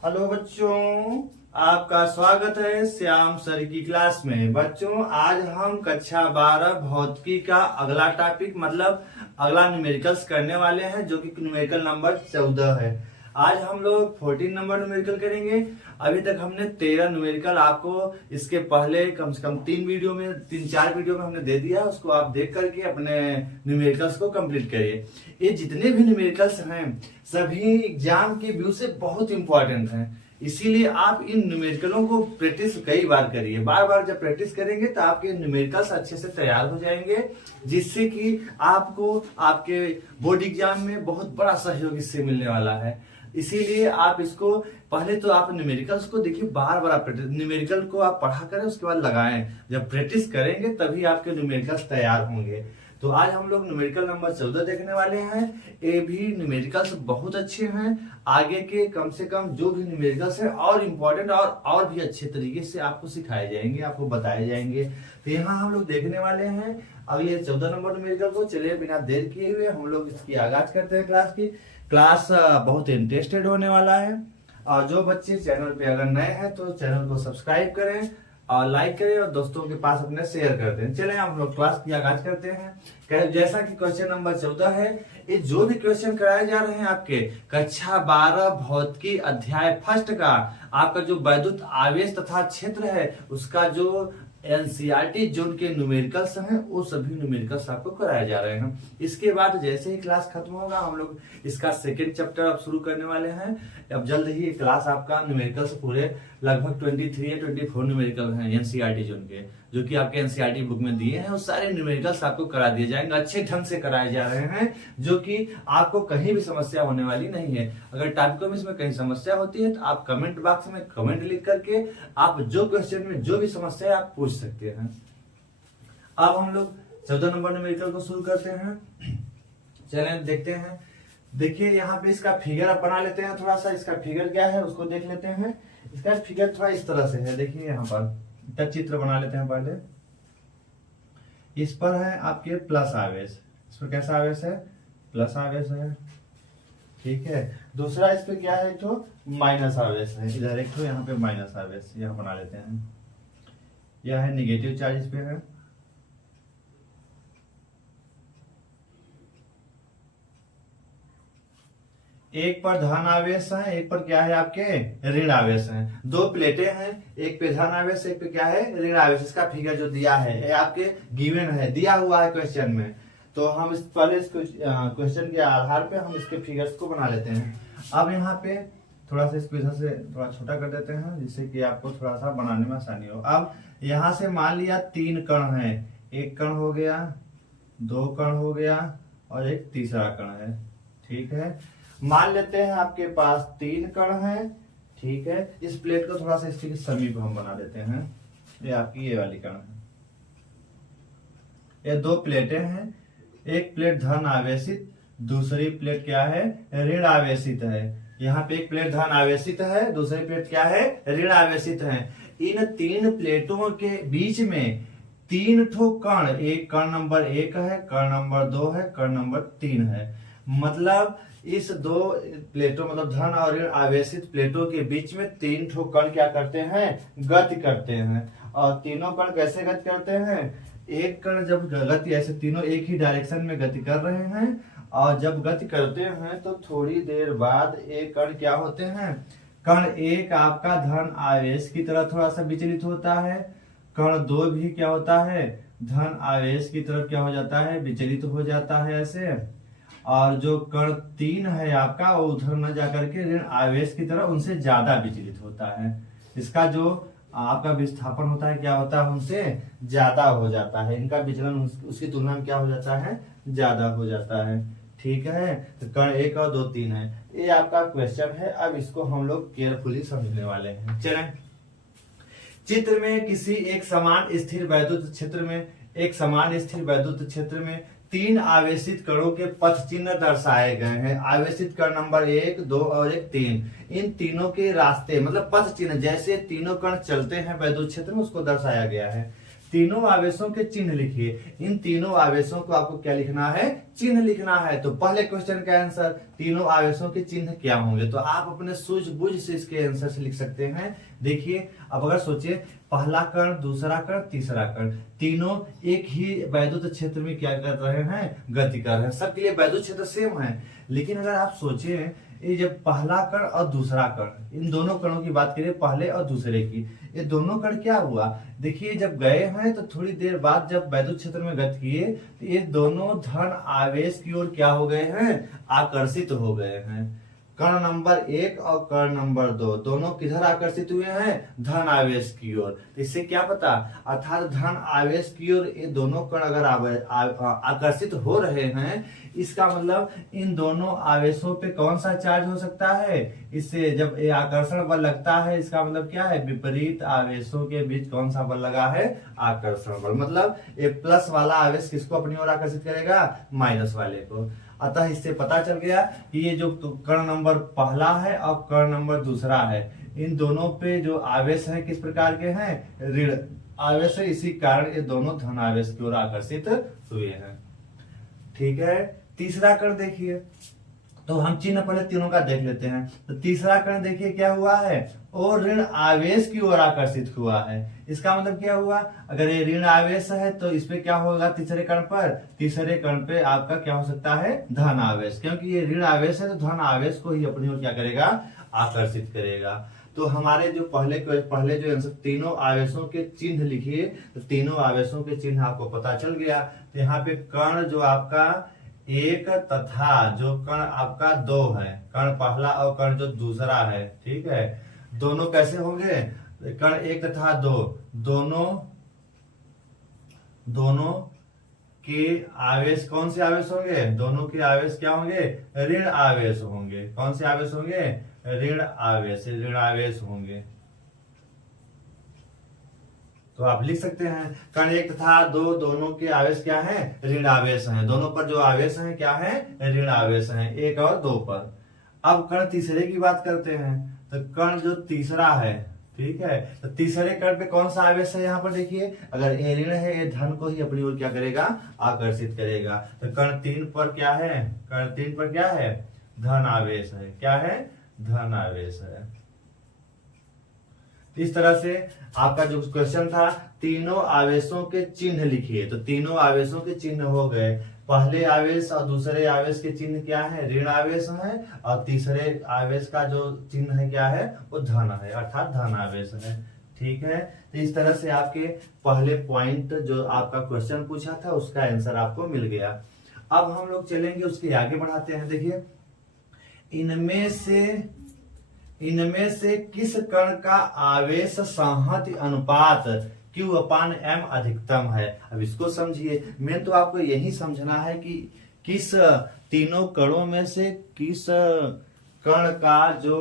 Hello बच्चों, आपका स्वागत है श्याम सर की क्लास में। बच्चों, आज हम कक्षा 12 भौतिकी का अगला टॉपिक मतलब अगला न्यूमेरिकल्स करने वाले हैं, जो कि न्यूमेरिकल नंबर 14 है। आज हम लोग 14 नंबर न्यूमेरिकल करेंगे। अभी तक हमने 13 न्यूमेरिकल आपको इसके पहले कम से कम 3-4 वीडियो में हमने दे दिया। उसको आप देख करके अपने न्यूमेरिकल्स को कंप्लीट करिए। ये जितने भी न्यूमेरिकल्स हैं सभी एग्जाम के व्यू से बहुत इंपॉर्टेंट हैं, इसीलिए आप इन न्यूमेरिकलों को प्रैक्टिस कई बार करिए। बार बार जब प्रैक्टिस करेंगे तो आपके न्यूमेरिकल्स अच्छे से तैयार हो जाएंगे, जिससे कि आपको आपके बोर्ड एग्जाम में बहुत बड़ा सहयोग इससे मिलने वाला है। इसीलिए आप इसको पहले तो आप न्यूमेरिकल्स को देखिए, बार बार आप न्यूमेरिकल को आप पढ़ा करें, उसके बाद लगाएं। जब प्रैक्टिस करेंगे तभी आपके न्यूमेरिकल्स तैयार होंगे। तो आज हम लोग न्यूमेरिकल नंबर 14 देखने वाले हैं। ये भी न्यूमेरिकल्स बहुत अच्छे हैं। आगे के कम से कम जो भी न्यूमेरिकल्स हैं और इम्पोर्टेंट और भी अच्छे तरीके से आपको सिखाए जाएंगे, आपको बताए जाएंगे। तो यहाँ हम लोग देखने वाले हैं अगले 14 नंबर न्यूमेरिकल को। चलिए बिना देर किए हुए हम लोग इसकी आगाज करते हैं क्लास की। क्लास बहुत इंटरेस्टेड होने वाला है। और जो बच्चे चैनल पे अगर नए हैं तो चैनल को सब्सक्राइब करें और लाइक करें और दोस्तों के पास अपने शेयर कर दें। चलें हम लोग क्लास की आगाज करते हैं। जैसा कि क्वेश्चन नंबर 14 है, ये जो भी क्वेश्चन कराए जा रहे हैं आपके कक्षा 12 भौतिकी अध्याय फर्स्ट का, आपका जो वैद्युत आवेश तथा क्षेत्र है उसका जो एनसीईआरटी जोन के न्यूमेरिकल्स हैं वो सभी न्यूमेरिकल्स आपको कराए जा रहे हैं। इसके बाद जैसे ही क्लास खत्म होगा हम लोग इसका सेकंड चैप्टर अब शुरू करने वाले हैं। अब जल्द ही क्लास आपका न्यूमेरिकल्स पूरे लगभग 23 या 24 न्यूमेरिकल हैं एनसीईआरटी जोन के, जो कि आपके एनसीईआरटी बुक में दिए हैं। वो सारे न्यूमेरिकल्स आपको करा दिए जाएंगे, अच्छे ढंग से कराए जा रहे हैं, जो कि आपको कहीं भी समस्या होने वाली नहीं है। अगर टॉपिकों में इसमें कहीं समस्या होती है तो आप कमेंट बॉक्स में कमेंट लिख करके आप जो क्वेश्चन में जो भी समस्या है आप पूछ सकते हैं। अब हम लोग 14 नंबर न्यूमेरिकल को शुरू करते हैं। चलें देखते हैं। देखिए यहाँ पे इसका फिगर आप बना लेते हैं। थोड़ा सा इसका फिगर क्या है उसको देख लेते हैं। इसका फिगर थोड़ा इस तरह से है। देखिए यहाँ पर चित्र बना लेते हैं। पहले इस पर है आपके प्लस आवेश। इस पर कैसा आवेश है? प्लस आवेश है, ठीक है। दूसरा इस पे क्या है? तो माइनस आवेश है। इधर एक तो यहाँ पे माइनस आवेश यहाँ बना लेते हैं। यह है निगेटिव चार्ज इस पे है। एक पर धन आवेश है, एक पर क्या है आपके ऋण आवेश है। दो प्लेटें हैं, एक पे धन आवेश, एक पे क्या है ऋण आवेश। इसका फिगर जो दिया है आपके गिवन है, दिया हुआ है क्वेश्चन में। तो हम इस पहले इस क्वेश्चन के आधार पे हम इसके फिगर्स को बना लेते हैं। अब यहाँ पे थोड़ा सा इसको इधर से थोड़ा छोटा कर देते हैं, जिससे कि आपको थोड़ा सा बनाने में आसानी हो। अब यहाँ से मान लिया 3 कण है। एक कण हो गया, 2 कण हो गया और एक तीसरा कण है, ठीक है। मान लेते हैं आपके पास 3 कण है, ठीक है। इस प्लेट को थोड़ा सा इसके समीप हम बना देते हैं। ये आपकी ये वाली कण है। ये 2 प्लेटें हैं। एक प्लेट धन आवेशित, दूसरी प्लेट क्या है ऋण आवेशित है। यहाँ पे एक प्लेट धन आवेशित है, दूसरी प्लेट क्या है ऋण आवेशित है। इन 3 प्लेटों के बीच में 3 ठो कण, एक कण नंबर 1 है, कण नंबर 2 है, कण नंबर 3 है। मतलब इस 2 प्लेटों मतलब धन और ऋण आवेशित प्लेटों के बीच में 3 ठो कण क्या करते हैं गति करते हैं। और तीनों कण कैसे गति करते हैं? एक कण जब गति ऐसे तीनों एक ही डायरेक्शन में गति कर रहे हैं और जब गति करते हैं तो थोड़ी देर बाद एक कण क्या होते हैं, कण 1 आपका धन आवेश की तरफ थोड़ा सा विचलित होता है, कण 2 भी क्या होता है धन आवेश की तरफ क्या हो जाता है विचलित हो जाता है ऐसे। और जो कण 3 है आपका वो उधर न जाकर के ऋण आवेश की तरफ उनसे ज्यादा विचलित होता है। इसका जो आपका विस्थापन होता है क्या होता है उनसे ज्यादा हो जाता है। इनका विचलन उसकी तुलना में क्या हो जाता है ज्यादा हो जाता है, ठीक है। तो कण 1 और 2 3 है। ये आपका क्वेश्चन है। अब इसको हम लोग केयरफुली समझने वाले हैं। चलें। चित्र में किसी एक समान स्थिर वैद्युत क्षेत्र में 3 आवेशित कणों के पथ चिन्ह दर्शाए गए हैं। आवेशित कण नंबर 1, 2 और 3। इन तीनों के रास्ते मतलब पथ चिन्ह, जैसे तीनों कण चलते हैं वैद्युत क्षेत्र में उसको दर्शाया गया है। तीनों आवेशों के चिन्ह लिखिए। इन तीनों आवेशों को आपको क्या लिखना है, चिन्ह लिखना है। तो पहले क्वेश्चन का आंसर तीनों आवेशों के चिन्ह क्या होंगे, तो आप अपने सूझबूझ से इसके आंसर से लिख सकते हैं। देखिए अब अगर सोचिए, पहला कण, दूसरा कण, तीसरा कण, तीनों एक ही वैद्युत क्षेत्र में क्या कर रहे हैं, गति कर रहे हैं। सबके लिए वैद्युत क्षेत्र सेम है, लेकिन अगर आप सोचें ये जब पहला कण और दूसरा कण, इन दोनों कणों की बात करें, पहले और दूसरे की, ये दोनों कण क्या हुआ, देखिए जब गए हैं तो थोड़ी देर बाद जब वैद्युत क्षेत्र में गति किए तो ये दोनों धन आवेश की ओर क्या हो गए हैं, आकर्षित हो गए हैं। कण नंबर 1 और कण नंबर 2 दोनों किधर आकर्षित हुए हैं, धन आवेश की ओर। तो इससे क्या पता, अर्थात धन आवेश की ओर ये दोनों कण अगर आकर्षित हो रहे हैं, इसका मतलब इन दोनों आवेशों पे कौन सा चार्ज हो सकता है। इससे जब ये आकर्षण बल लगता है, इसका मतलब क्या है, विपरीत आवेशों के बीच कौन सा बल लगा है, आकर्षण बल। मतलब ये प्लस वाला आवेश किसको अपनी ओर आकर्षित करेगा, माइनस वाले को। अतः इससे पता चल गया कि ये जो कण नंबर पहला है और कण नंबर दूसरा है, इन दोनों पे जो आवेश है किस प्रकार के हैं, ऋण आवेश है। इसी कारण ये दोनों धन आवेश की ओर आकर्षित हुए हैं। ठीक है, तीसरा कण देखिए, तो हम चिन्ह पहले तीनों का देख लेते हैं। तो तीसरा कण देखिए क्या हुआ है, और ऋण आवेश की ओर आकर्षित हुआ है। इसका मतलब क्या हुआ, अगर ये ऋण आवेश है तो इस पे क्या होगा, तीसरे कण पर, तीसरे कण पे आपका क्या हो सकता है, धन आवेश, क्योंकि ये ऋण आवेश है तो धन आवेश को ही अपनी ओर क्या करेगा, आकर्षित करेगा। तो हमारे जो पहले जो आंसर, तीनों आवेशों के चिन्ह लिखिए। तो तीनों आवेशों के चिन्ह आपको पता चल गया। तो यहाँ पे कण जो आपका 1 तथा जो कण आपका 2 है, कण पहला और कण जो दूसरा है, ठीक है, दोनों कैसे होंगे, कण 1 तथा 2 दोनों के आवेश कौन से आवेश होंगे, दोनों के आवेश क्या होंगे, ऋण आवेश होंगे। कौन से आवेश होंगे, ऋण आवेश होंगे। तो आप लिख सकते हैं कण 1 तथा 2 दोनों के आवेश क्या है, ऋण आवेश हैं। दोनों पर जो आवेश हैं क्या है, ऋण आवेश हैं, 1 और 2 पर। अब कण तीसरे की बात करते हैं। तो कण जो तीसरा है, ठीक है, तो तीसरे कण पे कौन सा आवेश है, यहाँ पर देखिए, अगर ये ऋण है, ये धन को ही अपनी ओर क्या करेगा, आकर्षित करेगा। तो कण 3 पर क्या है, कण 3 पर क्या है, धन आवेश है। क्या है, धन आवेश है। इस तरह से आपका जो क्वेश्चन था, तीनों आवेशों के चिन्ह लिखिए। तो तीनों आवेशों के चिन्ह हो गए। पहले आवेश और दूसरे आवेश के चिन्ह क्या है, ऋण आवेश है, और तीसरे आवेश का जो चिन्ह है क्या है, वो धन है, अर्थात धन आवेश है। ठीक है, तो इस तरह से आपके पहले पॉइंट जो आपका क्वेश्चन पूछा था उसका आंसर आपको मिल गया। अब हम लोग चलेंगे, उसके आगे बढ़ाते हैं। देखिए, इनमें से किस कण का आवेश संहति अनुपात Q/M अधिकतम है। अब इसको समझिए। मेन तो आपको यही समझना है कि किस तीनों कणों में से किस कण का जो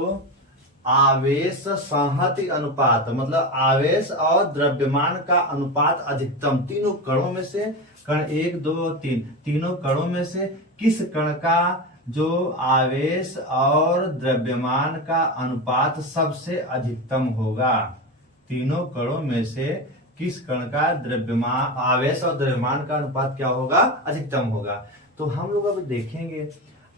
आवेश संहति अनुपात, मतलब आवेश और द्रव्यमान का अनुपात अधिकतम, तीनों कणों में से, कण 1, 2 और 3, तीनों कणों में से किस कण का जो आवेश और द्रव्यमान का अनुपात सबसे अधिकतम होगा। तीनों कणों में से किस कण का द्रव्यमान, आवेश और द्रव्यमान का अनुपात क्या होगा, अधिकतम होगा। तो हम लोग अब देखेंगे,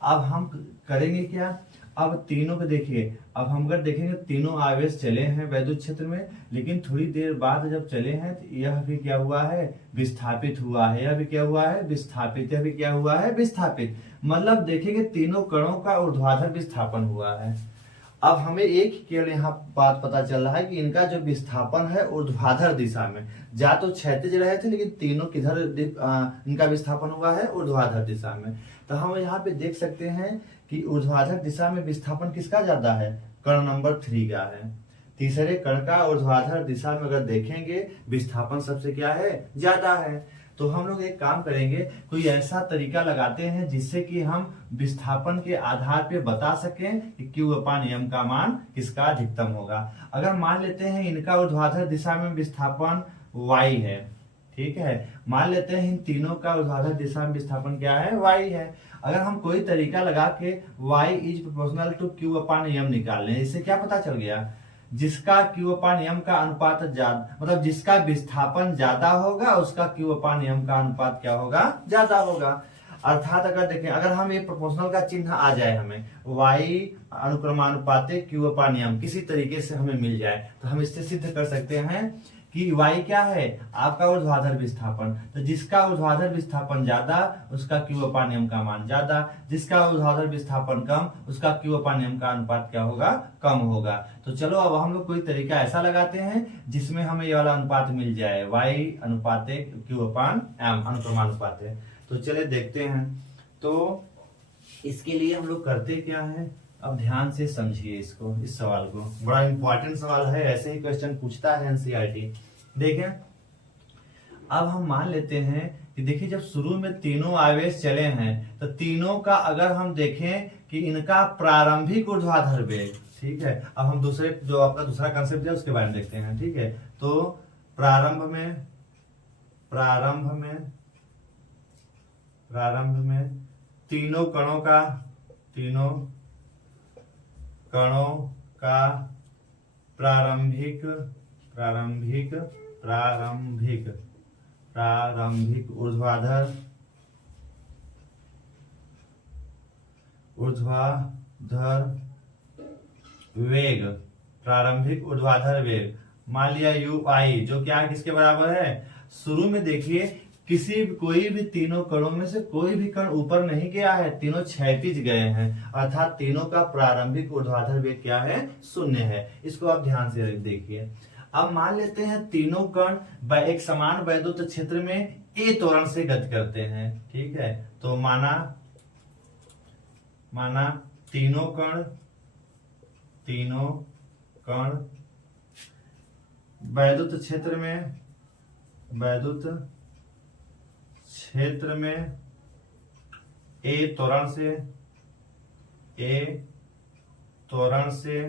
अब हम करेंगे क्या, अब तीनों को देखिए। अब हम अगर देखेंगे तीनों आवेश चले हैं वैद्युत क्षेत्र में, लेकिन थोड़ी देर बाद जब चले हैं तो यह भी क्या हुआ है, विस्थापित हुआ है। यह भी क्या हुआ है, विस्थापित। यह भी क्या हुआ है, विस्थापित। मतलब देखेंगे तीनों कणों का ऊर्ध्वाधर विस्थापन हुआ है। अब हमें एक केवल यहाँ बात पता चल रहा है कि इनका जो विस्थापन है ऊर्ध्वाधर दिशा में, जा तो क्षैतिज रहे थे लेकिन तीनों किधर इनका विस्थापन हुआ है, ऊर्ध्वाधर दिशा में। तो हम यहाँ पे देख सकते हैं कि ऊर्ध्वाधर दिशा में विस्थापन किसका ज्यादा है, कण नंबर 3 का है। तीसरे कण का ऊर्ध्वाधर दिशा में अगर देखेंगे विस्थापन सबसे क्या है, ज्यादा है। तो हम लोग एक काम करेंगे, कोई ऐसा तरीका लगाते हैं जिससे कि हम विस्थापन के आधार पे बता सकें कि Q/M का मान किसका अधिकतम होगा। अगर मान लेते हैं इनका ऊर्ध्वाधर दिशा में विस्थापन Y है, ठीक है, मान लेते हैं इन तीनों का ऊर्ध्वाधर दिशा में विस्थापन क्या है, Y है। अगर हम कोई तरीका लगा के Y = Q/M निकाल लें, इससे क्या पता चल गया जिसका क्यूओपा का अनुपात ज्यादा, मतलब जिसका विस्थापन ज्यादा होगा उसका क्यूओपा का अनुपात क्या होगा, ज्यादा होगा। अर्थात अगर देखें, अगर हम ये प्रोपोर्शनल का चिन्ह आ जाए हमें, y अनुक्रमानुपाते क्यूओपा किसी तरीके से हमें मिल जाए, तो हम इससे सिद्ध कर सकते हैं कि y क्या है, आपका ऊर्ध्वाधर विस्थापन। तो जिसका ऊर्ध्वाधर विस्थापन ज्यादा उसका क्यूओपा का मान ज्यादा, जिसका ऊर्ध्वाधर विस्थापन कम उसका क्यूओपा का अनुपात क्या होगा, कम होगा। तो चलो अब हम लोग कोई तरीका ऐसा लगाते हैं जिसमें हमें ये वाला अनुपात मिल जाए, y अनुपाते क्यूओपा अनुक्रमानुपाते। तो चले देखते हैं। तो इसके लिए हम लोग करते क्या है, अब ध्यान से समझिए इसको, इस सवाल को, बड़ा इंपॉर्टेंट सवाल है, ऐसे ही क्वेश्चन पूछता है एनसीईआरटी। देखें, अब हम मान लेते हैं कि देखिए जब शुरू में तीनों आवेश चले हैं तो तीनों का अगर हम देखें कि इनका प्रारंभिक ऊर्ध्वाधर वेग, ठीक है। अब हम दूसरे जो आपका दूसरा कंसेप्ट है उसके बारे में देखते हैं, ठीक है। तो प्रारंभ में तीनों कणों का प्रारंभिक ऊर्ध्वाधर वेग, प्रारंभिक ऊर्ध्वाधर वेग मान लिया ui, जो क्या किसके बराबर है, शुरू में देखिए कोई भी तीनों कणों में से कोई भी कण ऊपर नहीं गया है, तीनों क्षैतिज गए हैं, अर्थात तीनों का प्रारंभिक ऊर्ध्वाधर वेग क्या है, 0 है। इसको आप ध्यान से देखिए। अब मान लेते हैं तीनों कण एक समान वैद्युत क्षेत्र में ए त्वरण से गति करते हैं, ठीक है। तो माना तीनों कण वैद्युत क्षेत्र में ए त्वरण से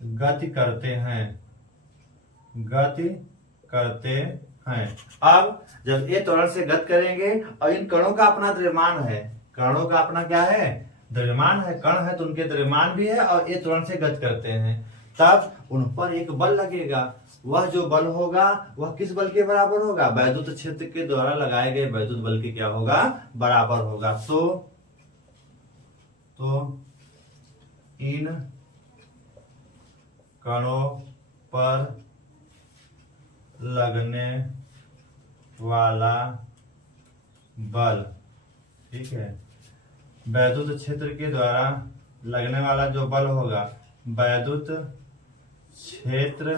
गति करते हैं। अब जब ए त्वरण से गति करेंगे और इन कणों का अपना द्रव्यमान है, कणों का अपना क्या है, द्रव्यमान है, कण है तो उनके द्रव्यमान भी है और ए त्वरण से गति करते हैं, तब उन पर एक बल लगेगा। वह जो बल होगा वह किस बल के बराबर होगा, वैद्युत क्षेत्र के द्वारा लगाए गए वैद्युत बल के क्या होगा, बराबर होगा। तो इन कणों पर लगने वाला बल, ठीक है, वैद्युत क्षेत्र के द्वारा लगने वाला जो बल होगा, वैद्युत क्षेत्र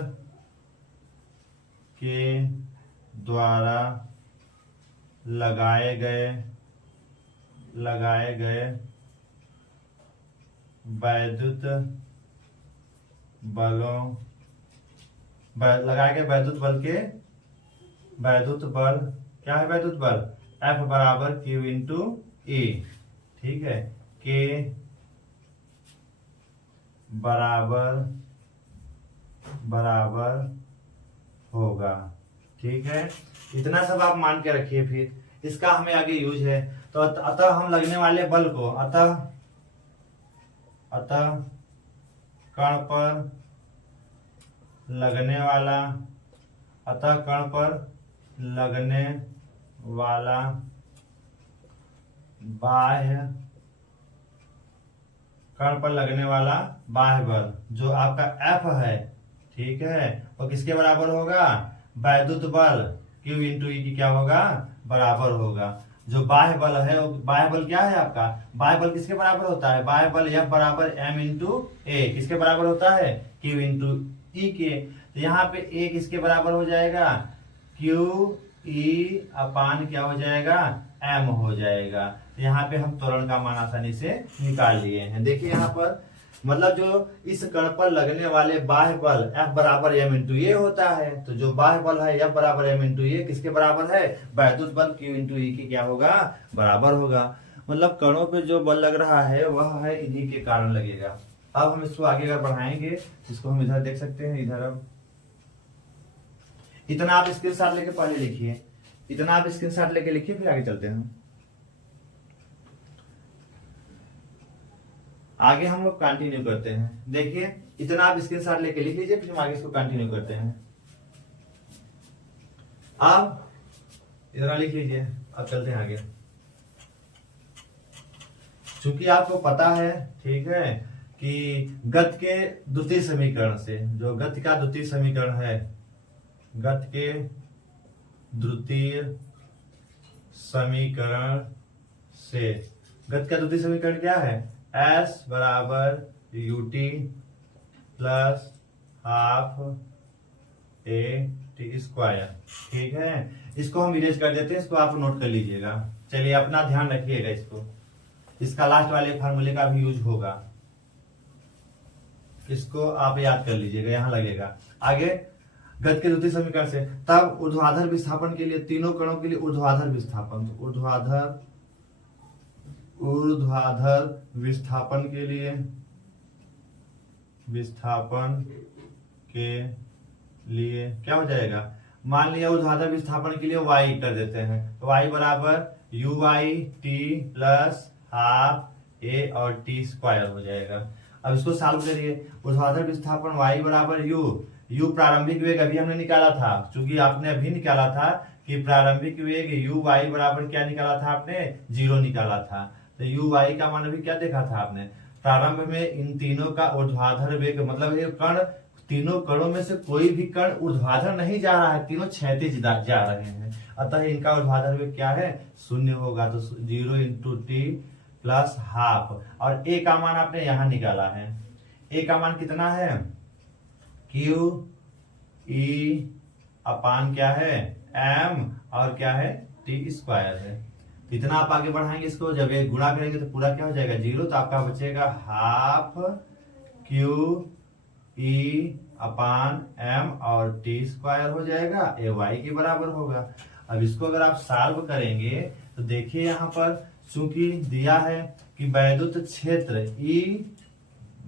के द्वारा लगाए गए वैद्युत बल क्या है, वैद्युत बल F बराबर Q इंटू E, ठीक है। K बराबर होगा, ठीक है। इतना सब आप मान के रखिए, फिर इसका हमें आगे यूज है। तो अतः हम लगने वाले बल को, अतः कण पर लगने वाला बाह्य बल जो आपका F है, ठीक है, वो किसके बराबर होगा, वैद्युत बल Q इंटू E की क्या होगा, बराबर होगा। जो बाह्य बल है, वो बाह्य बल क्या है आपका, बाह्य बल किसके बराबर होता है, बाह्य बल F बराबर M इंटू ए, किसके बराबर होता है, Q इंटू E के। तो यहाँ पे A किसके बराबर हो जाएगा, Q E अपान क्या हो जाएगा, M हो जाएगा। तो यहाँ पे हम त्वरण का मान आसानी से निकाल लिए हैं। देखिए यहाँ पर मतलब जो इस कण पर लगने वाले बाह्य बल F बराबर M इंटू ए होता है, तो जो बाह्य बल है F बराबर M इंटू ए किसके बराबर है, वैद्युत बल Q इंटू E की क्या होगा, बराबर होगा। मतलब कणों पे जो बल लग रहा है वह है इन्हीं के कारण लगेगा। अब हम इसको आगे अगर बढ़ाएंगे, इसको हम इधर देख सकते हैं, इधर अब इतना आप स्क्रीनशॉट लेके पहले लिखिए, फिर आगे चलते हैं। आगे हम लोग कंटिन्यू करते हैं। देखिए इतना आप स्क्रीनशॉट लेके लिख लीजिए, फिर हम आगे इसको कंटिन्यू करते हैं। अब इतना लिख लीजिए, अब चलते हैं आगे। चूंकि आपको पता है, ठीक है, कि गति के द्वितीय समीकरण से, जो गति का द्वितीय समीकरण है, गति के द्वितीय समीकरण से, गति का द्वितीय समीकरण क्या है? S बराबर ut plus half a t square. ठीक है, इसको हम इरेज कर देते हैं, इसको आप नोट कर लीजिएगा। चलिए अपना ध्यान रखिएगा, इसको, इसका लास्ट वाले फार्मूले का भी यूज होगा, इसको आप याद कर लीजिएगा, यहां लगेगा। आगे गति के द्वितीय समीकरण से, तब ऊर्ध्वाधर विस्थापन के लिए, तीनों कणों के लिए ऊर्ध्वाधर विस्थापन, तो ऊर्ध्वाधर विस्थापन के लिए, विस्थापन के लिए क्या हो जाएगा? मान लिया ऊर्ध्वाधर विस्थापन के लिए y कर देते हैं, तो y बराबर u y t plus half a और t स्क्वायर हो जाएगा। अब इसको सॉल्व करिए। ऊर्ध्वाधर विस्थापन y बराबर u प्रारंभिक वेग अभी हमने निकाला था, क्योंकि आपने अभी निकाला था कि प्रारंभिक वेग u y बराबर क्या निकाला था आपने? 0 निकाला था। तो u y का मान अभी क्या देखा था आपने? प्रारंभ में इन तीनों का ऊर्ध्वाधर वेग, मतलब ये कण, तीनों कणों में से कोई भी कण ऊर्ध्वाधर नहीं जा रहा है, तीनों क्षैतिज जा रहे हैं, अतः इनका ऊर्ध्वाधर वेग क्या है? 0 होगा। तो 0 इंटू टी प्लस हाफ, और a का मान आपने यहां निकाला है। a का मान कितना है? q e अपान क्या है? m, और क्या है? t स्क्वायर है। इतना आप आगे बढ़ाएंगे इसको, जब ये गुणा करेंगे तो पूरा क्या हो जाएगा? 0, तो आपका बचेगा हाफ q e अपान m और t स्क्वायर हो जाएगा, ये y के बराबर होगा। अब इसको अगर आप सॉल्व करेंगे तो देखिए यहाँ पर चूंकि दिया है कि वैद्युत क्षेत्र E,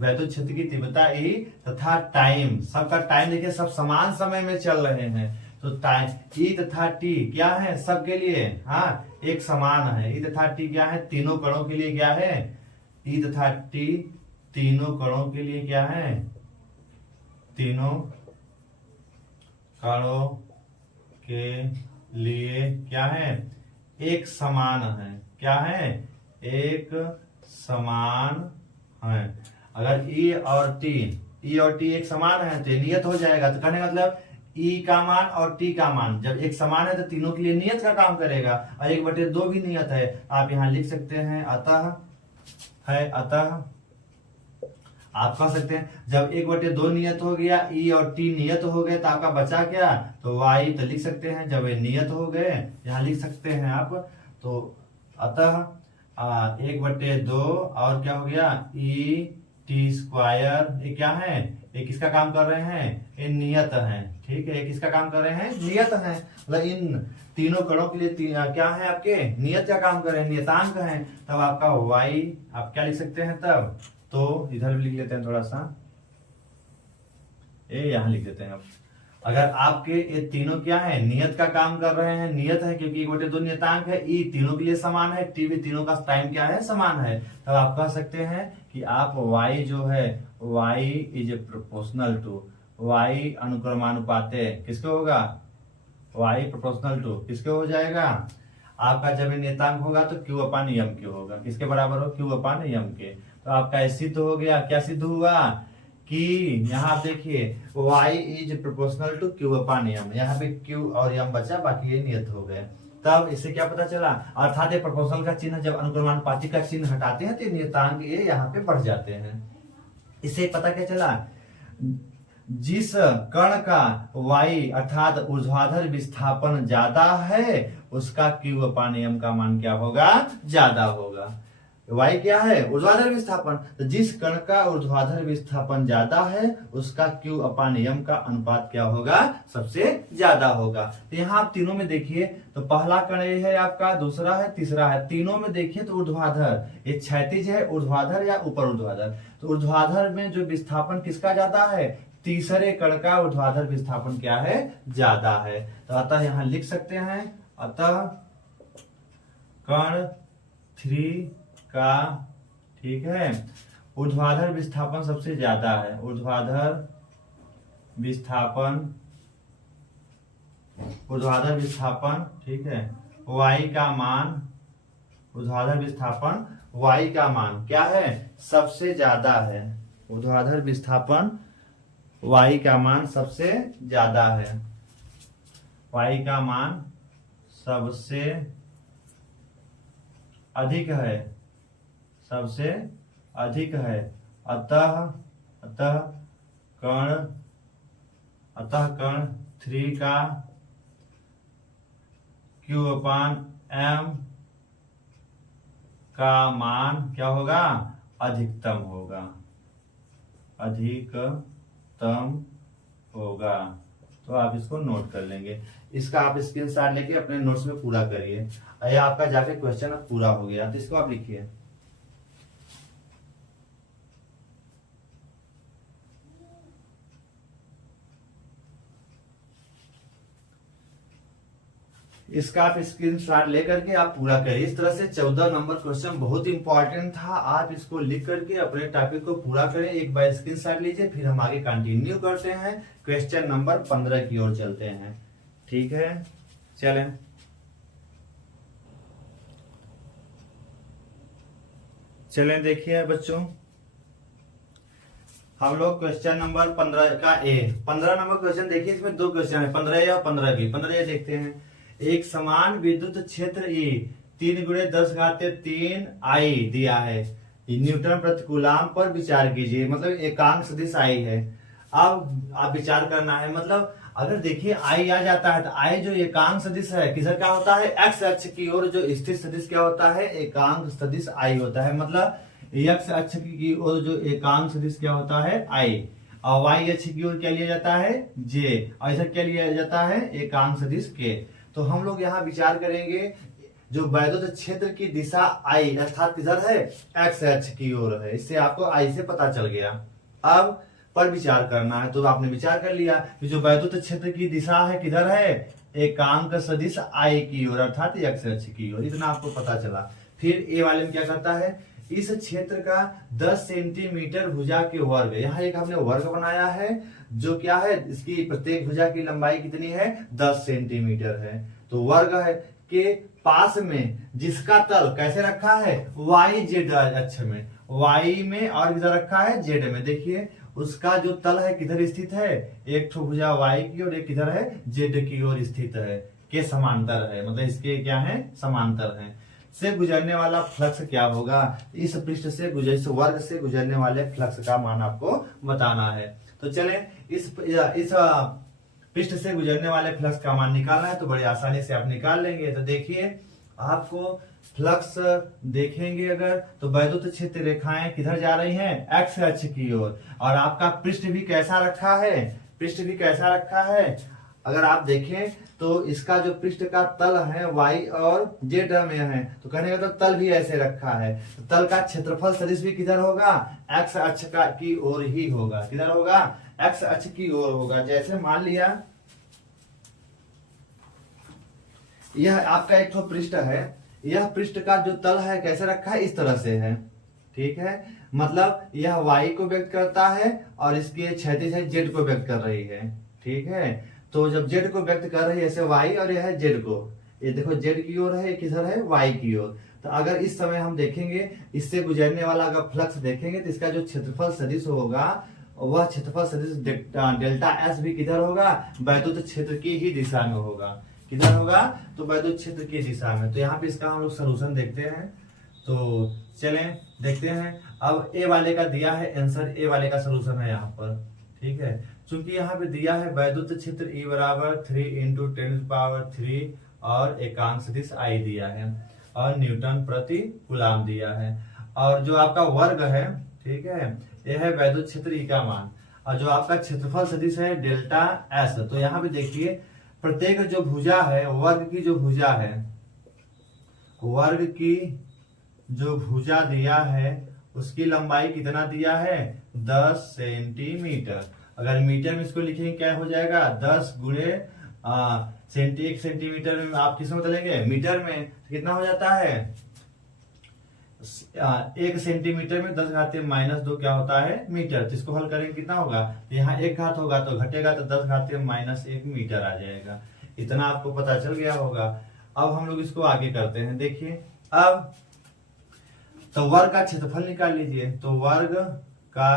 वैद्युत क्षेत्र की तीव्रता E तथा टाइम, सबका टाइम देखिए सब समान समय में चल रहे हैं, तो टाइम E तथा T क्या है? सबके लिए हाँ एक समान है। E तथा T क्या है? तीनों कणों के लिए क्या है? E तथा T तीनों कणों के लिए क्या है? तीनों कणों के लिए क्या है? एक समान है। क्या है? एक समान है। अगर E और T एक समान है तो नियत हो जाएगा। तो कहने का मतलब E का मान और T का मान जब एक समान है तो तीनों के लिए नियत का काम करेगा, और 1/2 भी नियत है। आप यहाँ लिख सकते हैं अतः है, अतः आप कह सकते हैं जब 1/2 नियत हो गया, E और T नियत हो गए, तो आपका बचा क्या? तो y, तो लिख सकते हैं जब ये नियत हो गए, यहाँ लिख सकते हैं आप, तो अतः 1/2 और क्या हो गया? E t स्क्वायर, ये क्या है? ये किसका काम कर रहे हैं? ये नियत है। ठीक है, ये किसका काम कर रहे हैं? नियत है। मतलब इन तीनों कणों के लिए क्या है? आपके नियत का काम कर रहे हैं, नियतांक है। तब आपका y आप क्या लिख सकते हैं तब? तो इधर भी लिख लेते हैं थोड़ा सा, ये यहां लिख देते हैं। अब अगर आपके ये तीनों क्या है? नियत का काम कर रहे हैं, नियत है क्योंकि 1/2 नियतांक है, E तीनों के लिए समान है, T भी तीनों का टाइम क्या है? समान है। तब आप कह सकते हैं कि आप y जो है, y is proportional to, y अनुक्रमानुपाते किसके होगा? y प्रोपोर्शनल टू किसके हो जाएगा? आपका जब नियतांक होगा तो q अपान m के होगा। किसके बराबर हो? q अपान m के। तो आपका सिद्ध हो गया। क्या सिद्ध हुआ? कि यहाँ आप देखिए y is proportional to q upon m, यहाँ पे q और m बचा, बाकी ये नियत हो गए। तब इससे क्या पता चला? अर्थात ये प्रोपोर्शनल का चिन्ह जब अनुक्रमानुपाती का चिन्ह हटाते हैं तो नियतांक ये यहाँ पे बढ़ जाते हैं। इससे पता क्या चला? जिस कण का y अर्थात ऊर्ध्वाधर विस्थापन ज्यादा है उसका q अपान m का मान क्या होगा? ज्यादा होगा। y क्या है? ऊर्ध्वाधर विस्थापन। तो जिस कण का ऊर्ध्वाधर विस्थापन ज्यादा है उसका q अपान m का अनुपात क्या होगा? सबसे ज्यादा होगा। तो यहाँ आप तीनों में देखिए, तो पहला कण ये है आपका, दूसरा है, तीसरा है। तीनों में देखिए तो ऊर्ध्वाधर, ये क्षैतिज है ऊर्ध्वाधर या ऊपर ऊर्ध्वाधर। तो ऊर्ध्वाधर में जो विस्थापन किसका ज्यादा है? तीसरे कण का ऊर्ध्वाधर विस्थापन क्या है? ज्यादा है। तो अतः यहाँ लिख सकते हैं, अतः कण 3 का, ठीक है, ऊर्ध्वाधर विस्थापन सबसे ज्यादा है, ऊर्ध्वाधर विस्थापन, ऊर्ध्वाधर विस्थापन, ठीक है, y का मान, ऊर्ध्वाधर विस्थापन y का मान क्या है, सबसे ज्यादा है। ऊर्ध्वाधर विस्थापन y का मान सबसे ज्यादा है, y का मान सबसे अधिक है, सबसे अधिक है। अतः अतः कण 3 का Q/m का मान क्या होगा, अधिकतम होगा, अधिकतम होगा। तो आप इसको नोट कर लेंगे, इसका आप स्क्रीनशॉट लेके अपने नोट्स में पूरा करिए। ये आपका जाके क्वेश्चन अब पूरा हो गया, तो इसको आप लिखिए। इसका आप स्क्रीनशॉट लेकर के आप पूरा करिए। इस तरह से 14 नंबर क्वेश्चन बहुत इंपॉर्टेंट था, आप इसको लिख करके अपने टॉपिक को पूरा करें। एक बार स्क्रीनशॉट लीजिए, फिर हम आगे कंटिन्यू करते हैं, क्वेश्चन नंबर 15 की ओर चलते हैं। ठीक है, चलें। चलें देखिए बच्चों, हम लोग क्वेश्चन नंबर 15 का 15 नंबर क्वेश्चन देखिए, इसमें दो क्वेश्चन है, 15A और 15B। 15A देखते हैं। एक समान विद्युत क्षेत्र E 3 × 10⁻³ दिया है, न्यूटन प्रति कूलाम पर विचार कीजिए। मतलब एकांक सदिश I है। अब आप विचार करना है, मतलब अगर देखिए I आ जाता है तो I जो एकांक सदिश है किधर क्या होता है, x अक्ष की ओर जो स्थिर सदिश क्या होता है, एकांक सदिश I होता है। मतलब x अक्ष की ओर जो एकांक सदिश क्या होता है, I, और y अक्ष की ओर क्या लिया जाता है, j, और इधर क्या लिया जाता है, एकांक सदिश k। तो हम लोग यहाँ विचार करेंगे, जो वैद्युत क्षेत्र की दिशा I अर्थात किधर है, x अक्ष की ओर है। इससे आपको I से पता चल गया। अब पर विचार करना है, तो आपने विचार कर लिया कि जो वैद्युत क्षेत्र की दिशा है किधर है, एकांक सदिश I की ओर अर्थात x अक्ष की ओर। इतना आपको पता चला। फिर ए वाले में क्या करता है, इस क्षेत्र का 10 सेंटीमीटर भुजा के वर्ग, यहाँ एक हमने वर्ग बनाया है, जो क्या है, इसकी प्रत्येक भुजा की लंबाई कितनी है, 10 सेंटीमीटर है। तो वर्ग है के पास में जिसका तल कैसे रखा है, YZ अक्ष में, Y में, और किधर रखा है, Z में। देखिए उसका जो तल है किधर स्थित है, एक ठो भुजा Y की और एक किधर है, Z की ओर स्थित है, के समांतर है, मतलब इसके क्या है, समांतर है। से गुजरने वाला फ्लक्स क्या होगा, इस पृष्ठ से गुजर, इस वर्ग से गुजरने वाले फ्लक्स का मान आपको बताना है। तो चले इस पृष्ठ से गुजरने वाले फ्लक्स का मान निकालना है, तो बड़ी आसानी से आप निकाल लेंगे। तो देखिए आपको फ्लक्स देखेंगे अगर, तो वैद्युत क्षेत्र रेखाएं किधर जा रही हैं, x अक्ष की ओर, और आपका पृष्ठ भी कैसा रखा है, पृष्ठ भी कैसा रखा है, अगर आप देखें तो इसका जो पृष्ठ का तल है y और z में है, तो कहने का तो तल भी ऐसे रखा है। तो तल का क्षेत्रफल सदिश भी किधर होगा, x अक्ष का की ओर ही होगा। किधर होगा, x अक्ष की ओर होगा। जैसे मान लिया यह आपका एक तो पृष्ठ है, यह पृष्ठ का जो तल है कैसे रखा है, इस तरह से है। ठीक है, मतलब यह y को व्यक्त करता है और इसके क्षैतिज है z को व्यक्त कर रही है। ठीक है, तो जब z को व्यक्त कर रही है ऐसे y, और यह है z को, ये देखो z की ओर है, किधर है, y की ओर। तो अगर इस समय हम देखेंगे, इससे गुजरने वाला अगर फ्लक्स देखेंगे, तो इसका जो क्षेत्रफल सदिश होगा, वह क्षेत्रफल सदिश डेल्टा s भी किधर होगा, वैद्युत क्षेत्र की ही दिशा में होगा। किधर होगा, तो वैद्युत क्षेत्र की दिशा में। तो यहाँ पे इसका हम लोग सलूशन देखते हैं। तो चलें देखते हैं। अब ए वाले का दिया है आंसर, ए वाले का सलूशन है यहाँ पर। ठीक है, चूंकि यहाँ पे दिया है वैद्युत क्षेत्र E = 3 × 10⁻³ और एकांक सदिश I दिया है, और न्यूटन प्रति कूलाम दिया है, और जो आपका वर्ग है, ठीक है, यह है वैद्युत क्षेत्र E का मान, और जो आपका क्षेत्रफल सदिश है डेल्टा S। तो यहाँ पे देखिए प्रत्येक जो भुजा है, वर्ग की जो भुजा है, वर्ग की जो भुजा दिया है उसकी लंबाई कितना दिया है, 10 सेंटीमीटर। अगर मीटर में इसको लिखेंगे क्या हो जाएगा, 10 × 1 सेंटीमीटर में आप किस में बदलेंगे, मीटर में, कितना हो जाता है, 1 सेंटीमीटर में 10⁻⁻2 क्या होता है मीटर। तो इसको हल करेंगे कितना होगा, यहाँ एक घात होगा तो घटेगा तो 10⁻⁻1 मीटर आ जाएगा। इतना आपको पता चल गया होगा। अब हम लोग इसको आगे करते हैं। देखिए अब तो वर्ग का क्षेत्रफल निकाल लीजिए। तो वर्ग का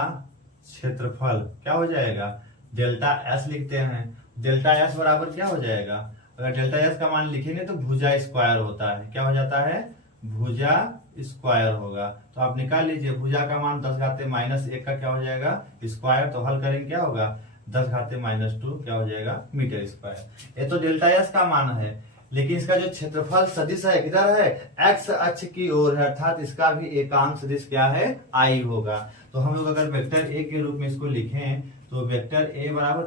क्षेत्रफल क्या हो जाएगा, डेल्टा एस लिखते हैं। डेल्टा एस बराबर क्या हो जाएगा, अगर डेल्टा एस का मान लिखेंगे तो भुजा स्क्वायर होता है। क्या हो जाता है, भुजा स्क्वायर होगा। तो आप निकाल लीजिए भुजा का मान 10⁻⁻1 का क्या हो जाएगा स्क्वायर। तो हल करेंगे क्या होगा 10⁻⁻2 क्या हो जाएगा मीटर स्क्वायर। ये तो डेल्टा एस का मान है, लेकिन इसका जो क्षेत्रफल सदिश है किधर है, एक्स अक्ष की ओर है, अर्थात इसका भी एकांक सदिश क्या है आई होगा। तो हम लोग अगर वेक्टर ए के रूप में इसको लिखें तो वेक्टर ए बराबर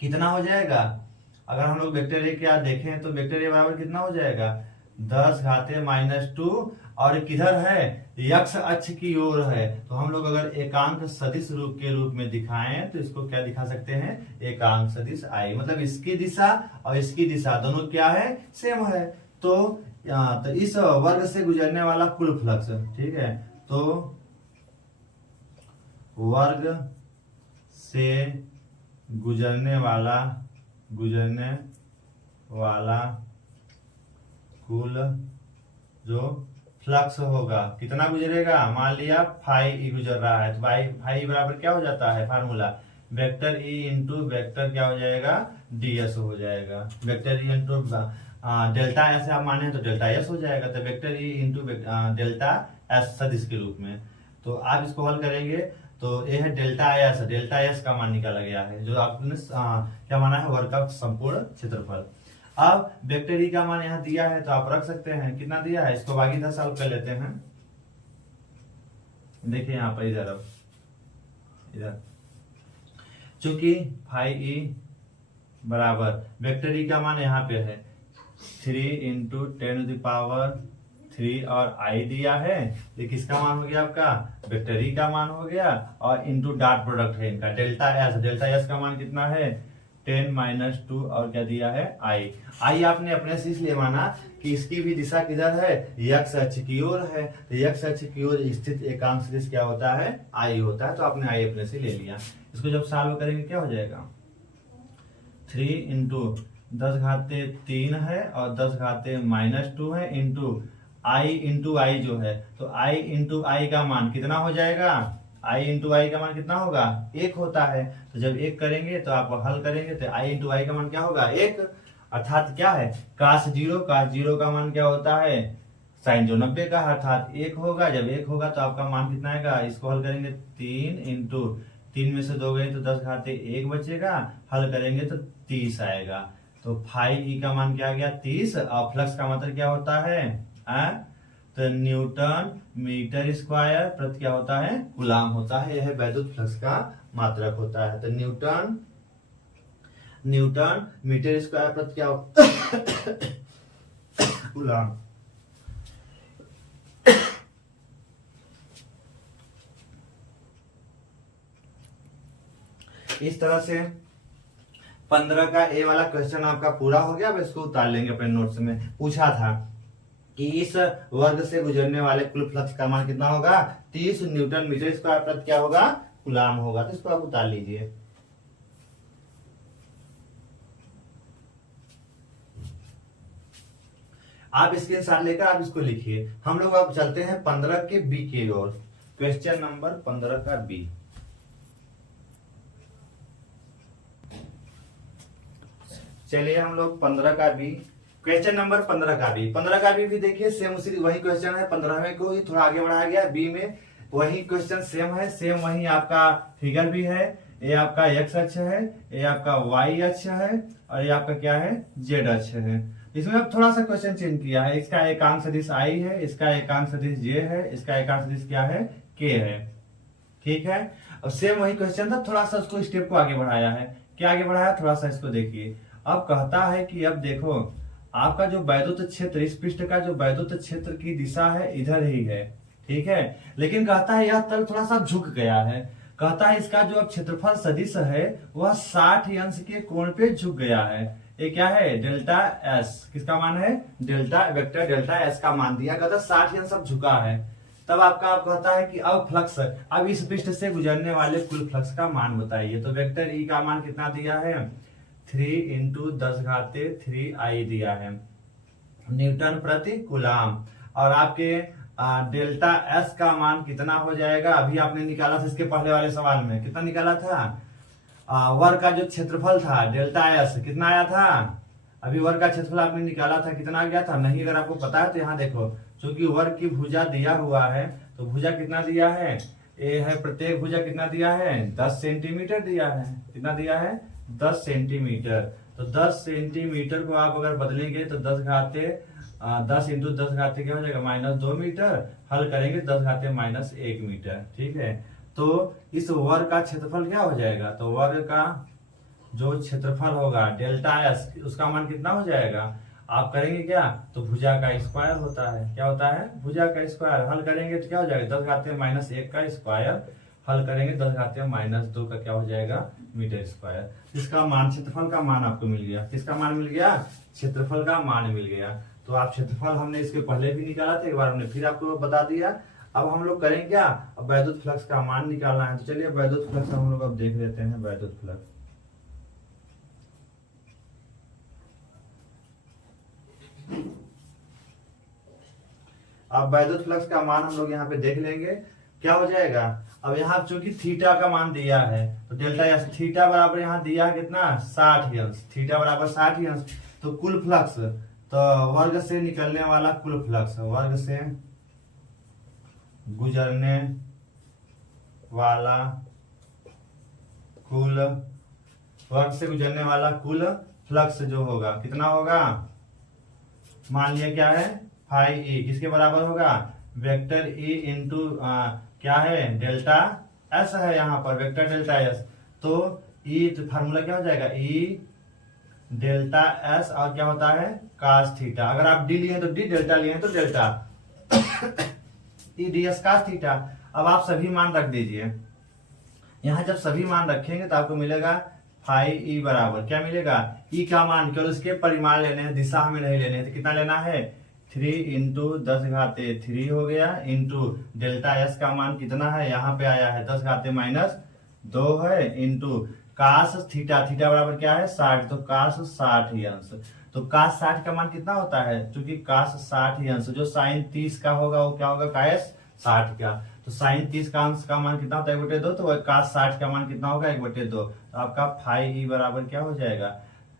कितना हो जाएगा, अगर हम लोग वेक्टर ए क्या देखें तो वेक्टर ए बराबर कितना हो जाएगा 10⁻⁻2 और किधर है यक्ष अक्ष की ओर है। तो हम लोग अगर एकांक सदिश रूप के रूप में दिखाएं तो इसको क्या दिखा सकते हैं, एकांक सदिश आई। मतलब इसकी दिशा और इसकी दिशा दोनों क्या है सेम है। तो इस वर्ग से गुजरने वाला कुल फ्लक्स, ठीक है, तो वर्ग से गुजरने वाला कुल जो फ्लक्स होगा कितना गुजरेगा, मान लिया फाई ई गुजर रहा है तो फाई बराबर क्या हो जाता है formula, vector E into vector क्या हो जाएगा डीएस हो जाएगा। Vector E into delta S आप माने तो डेल्टा एस हो जाएगा। तो vector E into delta S सदिश के रूप में। तो आप इसको हल करेंगे तो ये है डेल्टा एस का मान निकाला गया है, जो आपने क्या माना है वर्ग का संपूर्ण क्षेत्रफल। अब वेक्टर ई का मान यहाँ दिया है तो आप रख सकते हैं, कितना दिया है इसको बाकी 10 सॉल्व कर लेते हैं। देखिए यहाँ पर इधर चूंकि फाई ई बराबर वेक्टर ई का मान यहाँ पे है 3 × 10⁻³ और आई दिया है, ये किसका मान हो गया आपका वेक्टर ई का मान हो गया, और इंटू डॉट प्रोडक्ट है इनका डेल्टा एस का मान कितना है 10⁻2 और क्या दिया है आई आपने अपने से इसलिए माना कि इसकी भी दिशा किधर है यक्ष अक्ष की ओर है। तो यक्ष अक्ष की ओर स्थित एकांक सदिश क्या होता है आई होता है। तो आपने आई अपने से ले लिया। इसको जब सॉल्व करेंगे क्या हो जाएगा 3 × 10⁻³ है और 10⁻⁻2 है इंटू आई जो है, तो आई इंटू आई का मान कितना हो जाएगा, आई इंटू आई का मान कितना होगा 1 होता है। तो जब 1 करेंगे तो आप हल करेंगे तो आई इंटू आई का मान क्या होगा 1, अर्थात क्या है cos 0 का मान क्या होता है sin जो 90 का अर्थात 1 होगा। जब 1 होगा तो आपका मान कितना आएगा, इसको हल करेंगे 3 × 3 में से 2 गए तो 10⁻1 बचेगा, हल करेंगे तो 30 आएगा। तो फाई ई का मान क्या आ गया 30 और फ्लक्स का मतलब क्या होता है तो न्यूटन मीटर स्क्वायर प्रति क्या होता है गुलाम होता है। यह वैद्युत फ्लक्स का मात्रक होता है। तो न्यूटन मीटर स्क्वायर प्रति क्या होता गुलाम। इस तरह से 15 का ए वाला क्वेश्चन आपका पूरा हो गया। अब इसको उतार लेंगे अपने नोट्स में। पूछा था कि इस वर्ग से गुजरने वाले कुल फ्लक्स का मान कितना होगा 30 न्यूटन मीटर स्क्वायर प्रति क्या होगा गुलाम होगा। तो इसको आप उतार लीजिए। आप स्क्रीनशॉट लेकर आप इसको लिखिए। हम लोग अब चलते हैं 15 के बी की ओर। क्वेश्चन नंबर 15 का बी। चलिए हम लोग 15 का बी, क्वेश्चन नंबर 15 का बी। 15 का भी देखिए सेम उसी वही क्वेश्चन है। 15वें को ही थोड़ा आगे बढ़ाया गया। बी में वही क्वेश्चन सेम है, सेम वही आपका फिगर भी है। ये आपका एक्स अक्ष है, ये आपका वाई अक्ष है और ये आपका क्या है जेड अक्ष है। इसमें अब थोड़ा सा क्वेश्चन चेंज किया है। इसका एकांक सदिश आई है, इसका एकांक सदिश जे है, इसका एकांक सदिश क्या है के है। ठीक है, अब सेम वही क्वेश्चन था, थोड़ा सा उसको स्टेप को आगे बढ़ाया है। क्या आगे बढ़ाया थोड़ा सा इसको देखिए। अब कहता है कि अब देखो आपका जो वैद्युत क्षेत्र, इस पृष्ठ का जो वैद्युत क्षेत्र की दिशा है इधर ही है। ठीक है, लेकिन कहता है यह तल थोड़ा सा झुक गया है। कहता है इसका जो अब क्षेत्रफल सदिश है वह 60 अंश के कोण पे झुक गया है। ये क्या है डेल्टा एस, किसका मान है डेल्टा वेक्टर डेल्टा एस का मान दिया गया था, 60 अंश सब झुका है। तब आपका आप कहता है कि अब फ्लक्स, अब इस पृष्ठ से गुजरने वाले कुल फ्लक्स का मान बताइए। तो वेक्टर ई का मान कितना दिया है 3 × 10⁻³ दिया है न्यूटन प्रति कूलाम। और आपके डेल्टा एस का मान कितना हो जाएगा, अभी आपने निकाला था इसके पहले वाले सवाल में, कितना निकाला था वर्ग का जो क्षेत्रफल था डेल्टा एस कितना आया था, अभी वर्ग का क्षेत्रफल आपने निकाला था कितना आ गया था, नहीं अगर आपको पता है तो यहाँ देखो, क्योंकि वर्ग की भुजा दिया हुआ है तो भुजा कितना दिया है, ये है प्रत्येक भुजा कितना दिया है 10 सेंटीमीटर दिया है, कितना दिया है 10 सेंटीमीटर। तो 10 सेंटीमीटर को आप अगर बदलेंगे तो 10 × 10 क्या हो जाएगा -2 मीटर, हल करेंगे 10⁻⁻1 मीटर, ठीक है। तो इस वर्ग का क्षेत्रफल क्या हो जाएगा, तो वर्ग का जो क्षेत्रफल होगा डेल्टा एस उसका मान कितना हो जाएगा, आप करेंगे क्या, तो भुजा का स्क्वायर होता है, क्या होता है भुजा का स्क्वायर, हल करेंगे तो क्या हो जाएगा 10⁻⁻1 का स्क्वायर, हल करेंगे 10⁻⁻2 का क्या हो जाएगा मीटर स्क्वायर। इसका मान क्षेत्रफल का मान आपको मिल गया, किसका मान मिल गया क्षेत्रफल का मान मिल गया। तो आप क्षेत्रफल हमने इसके पहले भी निकाला था, एक बार हमने फिर आपको बता दिया। अब हम लोग करें क्या, अब वैद्युत फ्लक्स का मान निकालना है। तो चलिए वैद्युत फ्लक्स हम लोग अब देख लेते हैं। वैद्युत फ्लक्स अब वैद्युत फ्लक्स का मान हम लोग यहाँ पे देख लेंगे क्या हो जाएगा। अब यहाँ चूंकि थीटा का मान दिया है तो डेल्टा एस थीटा बराबर यहाँ दिया है कितना 60 अंश, थीटा बराबर 60 अंश। तो कुल फ्लक्स, तो वर्ग से निकलने वाला कुल फ्लक्स, वर्ग से गुजरने वाला कुल, वर्ग से गुजरने वाला कुल फ्लक्स जो होगा कितना होगा, मान लिया क्या है फाई ई, किसके बराबर होगा वेक्टर ई इंटू क्या है डेल्टा एस है यहाँ पर वेक्टर डेल्टा एस। तो ई तो फार्मूला क्या हो जाएगा ई डेल्टा एस और क्या होता है कास थीटा, अगर आप डी लिए तो डी, डेल्टा लिए तो delta E D S cos theta. अब आप सभी मान रख दीजिए, यहाँ जब सभी मान रखेंगे तो आपको मिलेगा फाई ई बराबर क्या मिलेगा, ई का मान केवल इसके परिमाण लेने हैं, दिशा हमें नहीं लेने हैं। तो कितना लेना है 3 × 10⁻³ हो गया इंटू डेल्टा एस का मान कितना है यहाँ पे आया है 10⁻⁻2 है इंटू कास थीटा, थीटा बराबर क्या है 60, तो कास 60 अंश। तो कास 60 का मान कितना होता है, क्योंकि कास 60 अंश जो साइन 30 का होगा वो क्या होगा कास 60 का। तो साइन 30 का अंश का मान कितना होता है 1/2, तो कास 60 का मान कितना होगा 1/2। तो आपका फाई ई बराबर क्या हो जाएगा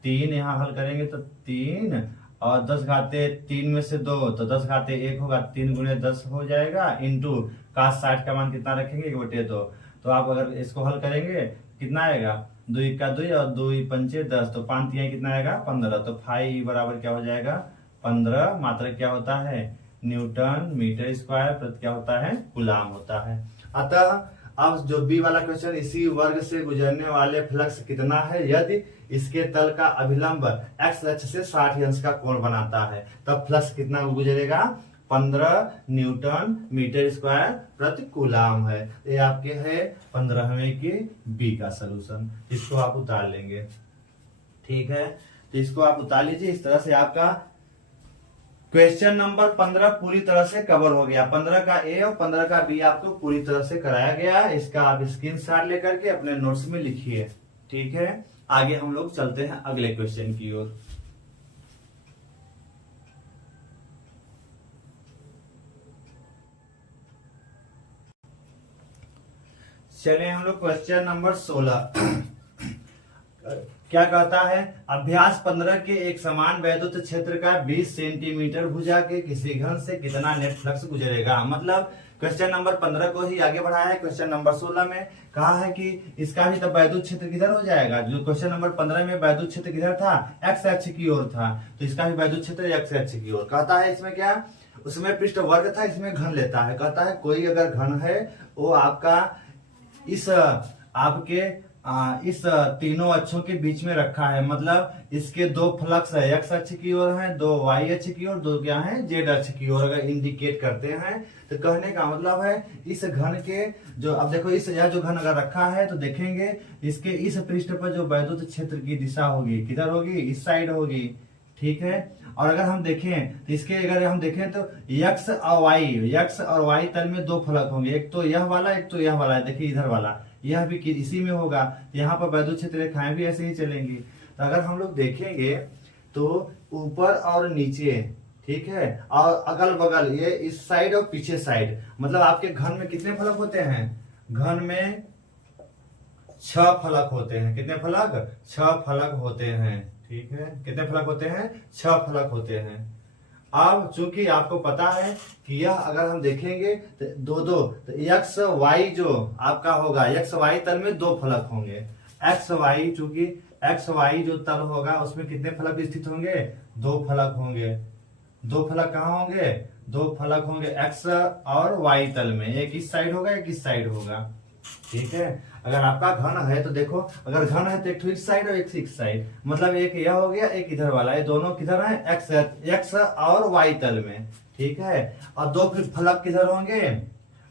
3, यहाँ हल करेंगे तो 3 और 10⁻³ में से 2 तो 10⁻1 होगा, 3 × 10 हो जाएगा इंटू कास 60 का मान कितना रखेंगे 1/2। तो आप अगर इसको हल करेंगे कितना आएगा 2 × 2 और 2 × 5 = 10, तो 5 × कितना आएगा 15। तो फाई ई बराबर क्या हो जाएगा 15, मात्रक क्या होता है न्यूटन मीटर स्क्वायर प्रति क्या होता है कूलाम होता है। अतः अब जो बी वाला क्वेश्चन, इसी वर्ग से गुजरने वाले फ्लक्स कितना है यदि इसके तल का अभिलंब एक्स अक्ष से 60 अंश का कोण बनाता है, तब फ्लक्स कितना गुजरेगा 15 न्यूटन मीटर स्क्वायर प्रति कूलाम है। ये आपके है 15वें के बी का सलूशन, इसको आप उतार लेंगे, ठीक है। तो इसको आप उतार लीजिए। इस तरह से आपका क्वेश्चन नंबर 15 पूरी तरह से कवर हो गया। 15 का ए और 15 का बी आपको पूरी तरह से कराया गया है। इसका आप स्क्रीनशॉट लेकर के अपने नोट्स में लिखिए, ठीक है। आगे हम लोग चलते हैं अगले क्वेश्चन की ओर। चलिए हम लोग क्वेश्चन नंबर 16 क्या कहता है, अभ्यास 15 के एक समान वैद्युत क्षेत्र का 20 सेंटीमीटर भुजा के किसी घन से कितना नेट फ्लक्स गुजरेगा। मतलब क्वेश्चन नंबर 15 को ही आगे बढ़ाया है। क्वेश्चन नंबर 16 में कहा है कि इसका भी तो वैद्युत क्षेत्र किधर हो जाएगा, जो क्वेश्चन नंबर 15 में वैद्युत क्षेत्र किधर था एक्स अक्ष की ओर था, तो इसका भी वैद्युत क्षेत्र एक्स अक्ष की ओर। कहता है इसमें क्या, उसमें पृष्ठ वर्ग था, इसमें घन लेता है। कहता है कोई अगर घन है वो आपका इस आपके इस तीनों अक्षों के बीच में रखा है, मतलब इसके दो फ्लक्स है, एक्स अक्ष की ओर है, दो वाई अक्ष की ओर, दो क्या है जेड अक्ष की ओर, अगर इंडिकेट करते हैं तो कहने का मतलब है इस घन के जो, अब देखो इस यह जो घन अगर रखा है तो देखेंगे इसके इस पृष्ठ पर जो वैद्युत क्षेत्र की दिशा होगी किधर होगी, इस साइड होगी, ठीक है। और अगर हम देखें तो इसके अगर हम देखें तो यक्स और वाई तल में दो फलक होंगे, एक तो यह वाला एक तो यह वाला, देखिए इधर वाला यह भी इसी में होगा, यहाँ पर वैद्युत क्षेत्र रेखाएं भी ऐसे ही चलेंगी। तो अगर हम लोग देखेंगे तो ऊपर और नीचे, ठीक है, और अगल बगल ये इस साइड और पीछे साइड, मतलब आपके घन में कितने फलक होते हैं, घन में 6 फलक होते हैं। कितने फलक, 6 फलक होते हैं, ठीक है। कितने फलक होते हैं, 6 फलक होते हैं। अब चूंकि आपको पता है कि यह अगर हम देखेंगे तो तो एक्स वाई जो आपका होगा, एक्स वाई तल में 2 फलक होंगे, एक्स वाई, चूंकि एक्स वाई जो तल होगा उसमें कितने फलक स्थित होंगे, 2 फलक होंगे। 2 फलक कहाँ होंगे, 2 फलक होंगे एक्स और वाई तल में, एक इस साइड होगा एक इस साइड होगा, ठीक है। अगर आपका घन है तो देखो, अगर घन है तो एक इस साइड और एक इस साइड, मतलब एक यह हो गया एक इधर वाला, ये दोनों किधर है, एक्स और वाई तल में, ठीक है। और 2 फलक किधर होंगे,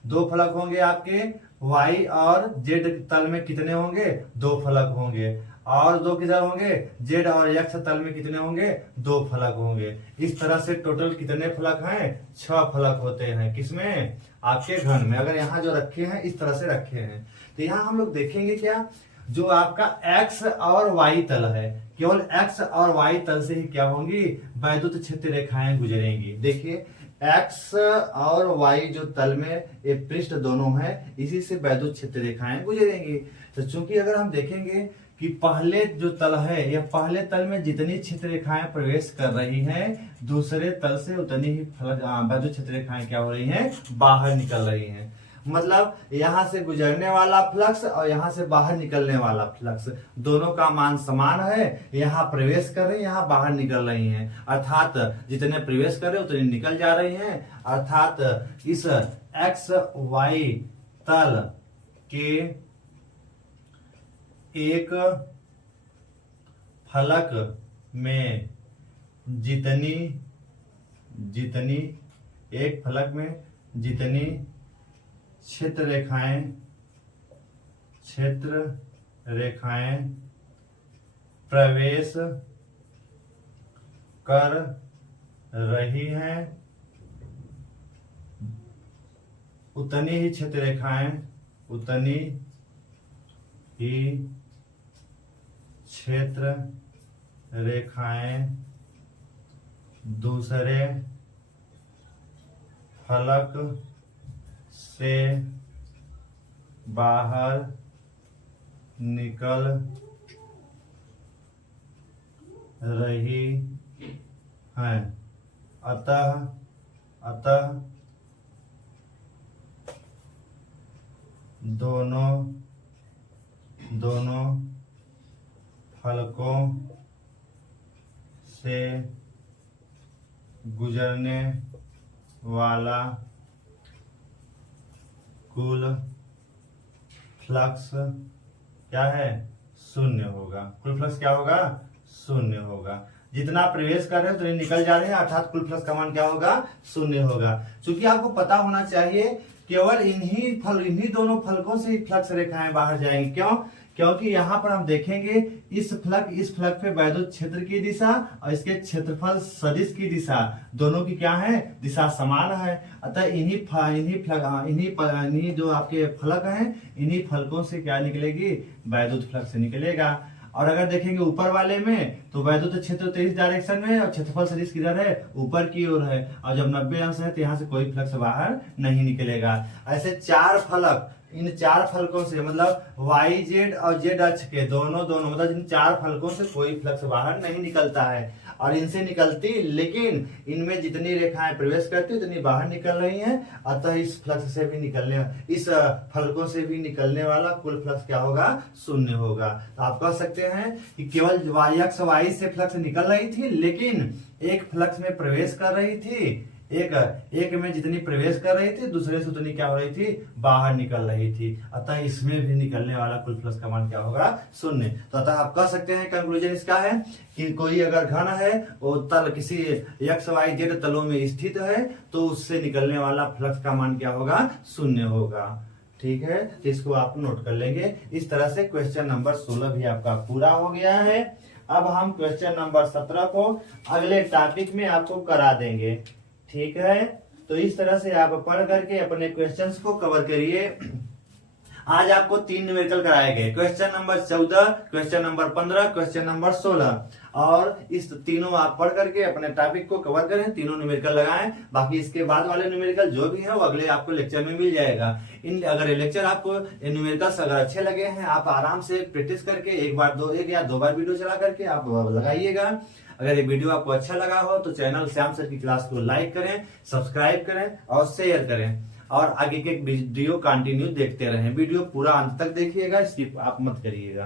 2 फलक होंगे आपके वाई और जेड तल में, कितने होंगे, 2 फलक होंगे। और 2 किधर होंगे, जेड और एक्स तल में कितने होंगे, 2 फलक होंगे। इस तरह से टोटल कितने फलक हैं, 6 फलक होते हैं, किसमें, आपके घन में। अगर यहाँ जो रखे हैं इस तरह से रखे हैं तो यहाँ हम लोग देखेंगे क्या, जो आपका एक्स और वाई तल है, केवल एक्स और वाई तल से ही क्या होंगी, वैद्युत क्षेत्र रेखाएं गुजरेंगी। देखिए एक्स और वाई जो तल में ये पृष्ठ दोनों है, इसी से वैद्युत क्षेत्र रेखाएं गुजरेंगी। तो चूंकि अगर हम देखेंगे कि पहले जो तल है, यह पहले तल में जितनी क्षेत्र रेखाएं प्रवेश कर रही हैं, दूसरे तल से उतनी ही वैद्युत क्षेत्र रेखाएं क्या हो रही हैं, बाहर निकल रही हैं। मतलब यहां से गुजरने वाला फ्लक्स और यहां से बाहर निकलने वाला फ्लक्स दोनों का मान समान है, यहाँ प्रवेश कर रही है यहाँ बाहर निकल रही हैं, अर्थात जितने प्रवेश कर रहे उतने निकल जा रही हैं। अर्थात इस एक्स वाई तल के एक फलक में एक फलक में जितनी क्षेत्र रेखाएं प्रवेश कर रही हैं, उतनी ही क्षेत्र रेखाएं दूसरे फलक से बाहर निकल रही हैं। अतः दोनों फलकों से गुजरने वाला कुल फ्लक्स क्या है, 0 होगा। कुल फ्लक्स क्या होगा, 0 होगा। जितना प्रवेश कर रहे हो तो निकल जा रहे हैं, अर्थात कुल फ्लक्स का मान क्या होगा, 0 होगा। क्योंकि आपको पता होना चाहिए केवल इन्हीं दोनों फलकों से ही फ्लक्स रेखाएं बाहर जाएंगी। क्यों, क्योंकि यहाँ पर हम देखेंगे इस फ्लक पे वैद्युत क्षेत्र की दिशा और इसके क्षेत्रफल सदिश की दिशा दोनों की क्या है, दिशा समान है। अतः इन्हीं जो आपके फलक हैं, इन्हीं फलकों से क्या निकलेगी, वैद्युत फ्लक्स से निकलेगा। और अगर देखेंगे ऊपर वाले में तो वैद्युत क्षेत्र तो इस डायरेक्शन में और क्षेत्रफल सदिश किधर है, ऊपर की ओर है। और जब 90 अंश है तो यहाँ से कोई फ्लक्स बाहर नहीं निकलेगा। ऐसे 4 फलक, इन 4 फलकों से मतलब वाई जेड और जेड अक्ष के दोनों मतलब इन 4 फलकों से कोई फ्लक्स बाहर नहीं निकलता है। और इनसे निकलती, लेकिन इनमें जितनी रेखाएं प्रवेश करती उतनी बाहर निकल रही हैं। अतः इस फ्लक्स से भी इस फलकों से भी निकलने वाला कुल फ्लक्स क्या होगा, 0 होगा। तो आप कह सकते हैं कि केवल एक्स वाई से फ्लक्स निकल रही थी, लेकिन एक फ्लक्स में प्रवेश कर रही थी, एक में जितनी प्रवेश कर रही थी दूसरे से उतनी क्या हो रही थी, बाहर निकल रही थी। अतः इसमें भी निकलने वाला कुल फ्लक्स का मान क्या होगा, 0। तो अतः आप कह सकते हैं कंक्लूजन इसका है कि कोई अगर घन है वो तल किसी XYZ तलों में स्थित है तो उससे निकलने वाला फ्लक्स का मान क्या होगा, 0 होगा। ठीक है, तो इसको आप नोट कर लेंगे। इस तरह से क्वेश्चन नंबर 16 भी आपका पूरा हो गया है। अब हम क्वेश्चन नंबर 17 को अगले टॉपिक में आपको करा देंगे। ठीक है, तो इस तरह से आप पढ़ करके अपने क्वेश्चंस को कवर करिए। आज आपको 3 न्यूमेरिकल कराए गए, question number 14, question number 15, question number 16, और इस तीनों आप पढ़ करके अपने टॉपिक को कवर करें, तीनों न्यूमेरिकल लगाएं। बाकी इसके बाद वाले न्यूमेरिकल जो भी है वो अगले आपको लेक्चर में मिल जाएगा। अगर ये लेक्चर आपको न्यूमेरिकल्स अगर अच्छे लगे हैं, आप आराम से प्रैक्टिस करके एक या दो बार वीडियो चला करके आप लगाइएगा। अगर ये वीडियो आपको अच्छा लगा हो तो चैनल श्याम सर की क्लास को लाइक करें, सब्सक्राइब करें और शेयर करें, और आगे के वीडियो कंटिन्यू देखते रहें। वीडियो पूरा अंत तक देखिएगा, स्किप आप मत करिएगा।